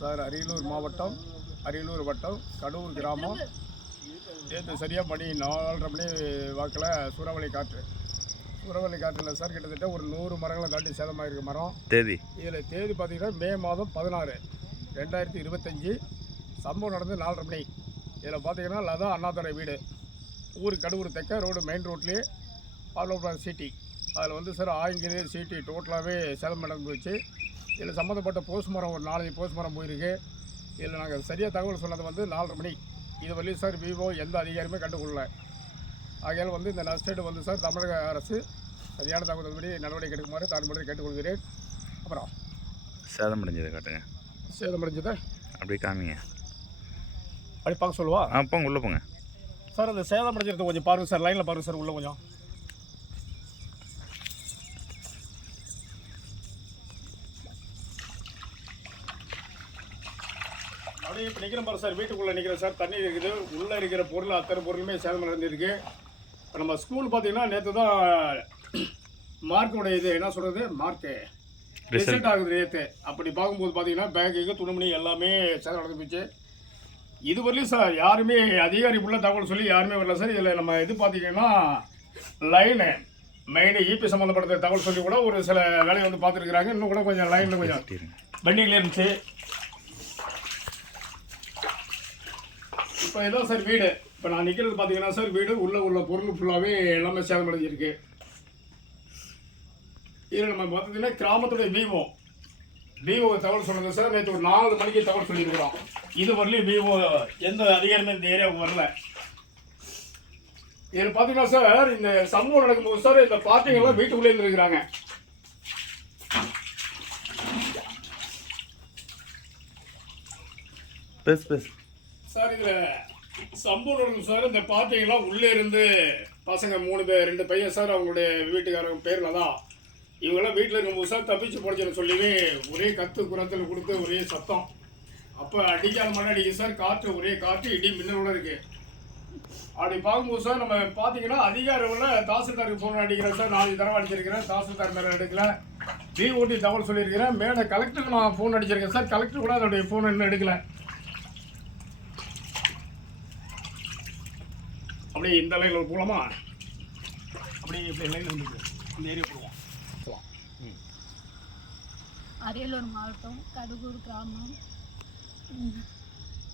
Sir Ariyalur மாவட்டம், அரியலூர் வட்டம், கடூர் கிராமம். நேற்று சரியாக மணி 4:30 மணி வாக்கில் சூறாவளி காற்றில் சார் கிட்டத்தட்ட ஒரு 100 மரங்களை தாண்டி சேதமாகிருக்கு மரம். இதில் தேதி பார்த்தீங்கன்னா மே மாதம் 16, 2025. சம்பவம் நடந்து 4:30 மணி. இதில் பார்த்தீங்கன்னா லதா அண்ணாதுரை வீடு, ஊர் கடூர் தெற்க ரோடு, மெயின் ரோட்லேயே பாலோபுரம் சிட்டி. அதில் வந்து சார் ஆங்கிலே சிட்டி டோட்டலாகவே சேதம் நடந்து போச்சு. இதில் சம்மந்தப்பட்ட போஸ்ட் மரம் ஒரு 4 போஸ்ட் மரம் போயிருக்கு. இதில் நாங்கள் சரியாக தகவல் சொன்னது வந்து 4:30 மணி. இது வரையும் சார் விவோ எந்த அதிகாரியுமே கண்டுகொள்ளல. ஆகையால் வந்து இந்த நஷ்டீடு வந்து சார் தமிழக அரசு சரியான தகவல்படி நடவடிக்கை எடுக்குமாறு தாழ்மையுடன் கேட்டுக்கொள்கிறேன். அப்புறம் சேதமடைஞ்சதை காட்டுங்க. சேதமடைஞ்சதை அப்படி காமிங்க. அப்படி பார்க்க சொல்லுவா? போங்க, உள்ளே போங்க சார். அந்த சேதமடைஞ்சிருக்க கொஞ்சம் பாருங்கள் சார், லைனில் பாருங்கள் சார், உள்ளே கொஞ்சம். அப்படியே இப்போ நிற்கிற பாரு சார், வீட்டுக்குள்ளே நிற்கிறேன் சார். தண்ணி இருக்குது, உள்ளே இருக்கிற பொருள் அத்தனை பொருளுமே சேதம் அடைஞ்சிருக்கு. இப்போ நம்ம ஸ்கூல் பார்த்தீங்கன்னா நேற்று தான் மார்க்கோடைய இது என்ன சொல்கிறது, மார்க்கு ரிசல்ட் ஆகுது நேற்று. அப்படி பார்க்கும்போது பார்த்தீங்கன்னா பேக்கு, துணிமணி எல்லாமே சேதம் அடைஞ்சு போச்சு. இது வரலையும் சார் யாருமே அதிகாரி உள்ள தகவல் சொல்லி யாருமே வரல சார். இதில் நம்ம இது பார்த்தீங்கன்னா லைனு மெயின் இபி சம்மந்தப்பட்ட தகவல் சொல்லி கூட ஒரு சில வேலையை வந்து பார்த்துருக்குறாங்க. இன்னும் கூட கொஞ்சம் லைனில் கொஞ்சம் பெண்டிங்கில் இருந்துச்சு. இப்போ இதான் சார் வீடு. இப்போ நான் நிற்கிறது பார்த்தீங்கன்னா சார் வீடு உள்ள பொருள் ஃபுல்லாகவே எல்லாமே சேதமடைஞ்சிருக்கு. இதில் நம்ம பார்த்தீங்கன்னா கிராமத்துடைய விவோ தகவல் சொன்னது சார். நேற்று ஒரு 4 மணிக்கு தகவல் சொல்லியிருக்கிறோம். இது வரலையும் விவோ எந்த அதிகாரமே இந்த ஏரியாவுக்கு வரல. இதில் பார்த்தீங்கன்னா சார் இந்த சம்பவம் நடக்கும்போது சார் இந்த பார்ட்டிகள்லாம் வீட்டுக்குள்ளே இருந்துருக்குறாங்க. சார் இதில் சம்பவம் நடக்கும் சார். இந்த பார்ட்டிகள்லாம் உள்ளே இருந்து பசங்க 3 பேர் 2 பையன் சார், அவங்களுடைய வீட்டுக்காரங்க பேரில் தான். இவங்கெல்லாம் வீட்டில் இருக்கும்போது சார் தப்பிச்சு போடுச்சுன்னு சொல்லி ஒரே கத்து குரத்தில் கொடுத்து ஒரே சத்தம். அப்போ அடிக்காத மழை அடிக்குது சார், காற்று ஒரே காற்று, இடி மின்னலோட இருக்குது. அப்படி பார்க்கும்போது சார் நம்ம பார்த்தீங்கன்னா அதிகாரிகளில் தாசில்தாருக்கு ஃபோன் அடிக்கிறேன் சார். 4 தடவை அடிச்சிருக்கிறேன், தாசில்தார் மேலே எடுக்கல. டிஓடி தகவல் சொல்லியிருக்கிறேன். மேலே கலெக்டருக்கு நான் ஃபோன் அடிச்சிருக்கேன் சார். கலெக்டர் கூட அதோடைய ஃபோன் இன்னும் எடுக்கலை. அப்படியே இந்த லைனில் போகலாமா? அப்படியே இப்படி லைனில் வந்துருக்கு இந்த ஏரியா போடுவோம். அரியலூர் மாவட்டம், கடூர் கிராமம்.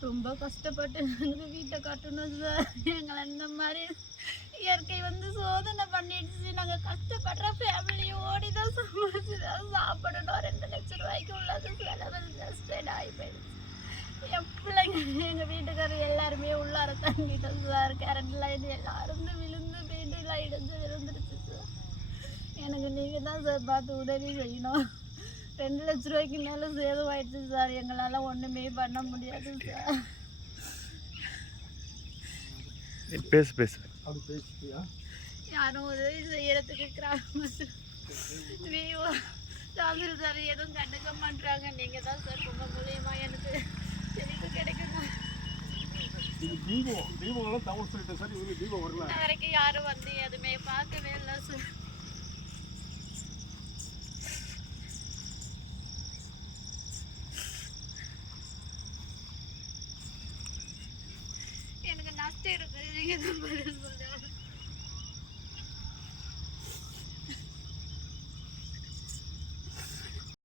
ரொம்ப கஷ்டப்பட்டு நாங்கள் வீட்டை கட்டணும் சார். எங்களை இந்த மாதிரி இயற்கை வந்து சோதனை பண்ணிடுச்சு. நாங்கள் கஷ்டப்படுற ஃபேமிலியை ஓடி தான் சமைச்சு தான் சாப்பிடணும். 2 லட்சம் ரூபாய்க்கு உள்ளது செலவு ஜஸ்டட் ஆகி போயிடுச்சு. என் பிள்ளைங்க எங்கள் வீட்டுக்காரர் எல்லாருமே உள்ளார தங்கிட்டோம் சார். கரண்ட் லைன் எல்லாரும் விழுந்து வீடுலாம் இடிஞ்சு விழுந்துருச்சு சார். எனக்கு நீங்கள் தான் சார் பார்த்து உதவி செய்யணும். 2 லட்ச ரூபாய்க்கு மேலே சேதமாயிடுச்சு சார். எங்களால் ஒன்றுமே பண்ண முடியாது சார். பேசு யாரும் உதவி செய்யறதுக்கு கிராமத்து விவோ தாசில்தார் எதுவும் கண்டுக்க மாட்டாங்க. நீங்கள் தான் சார் உங்கள் மூலியமாக எனக்கு தெளிவு கிடைக்கணும். வரைக்கும் யாரும் வந்து எதுவுமே பார்க்கவே இல்லை சார். எனக்கு நஷ்டம் இருக்குது. நீங்கள் தான் பதில் சொல்லுங்கள்.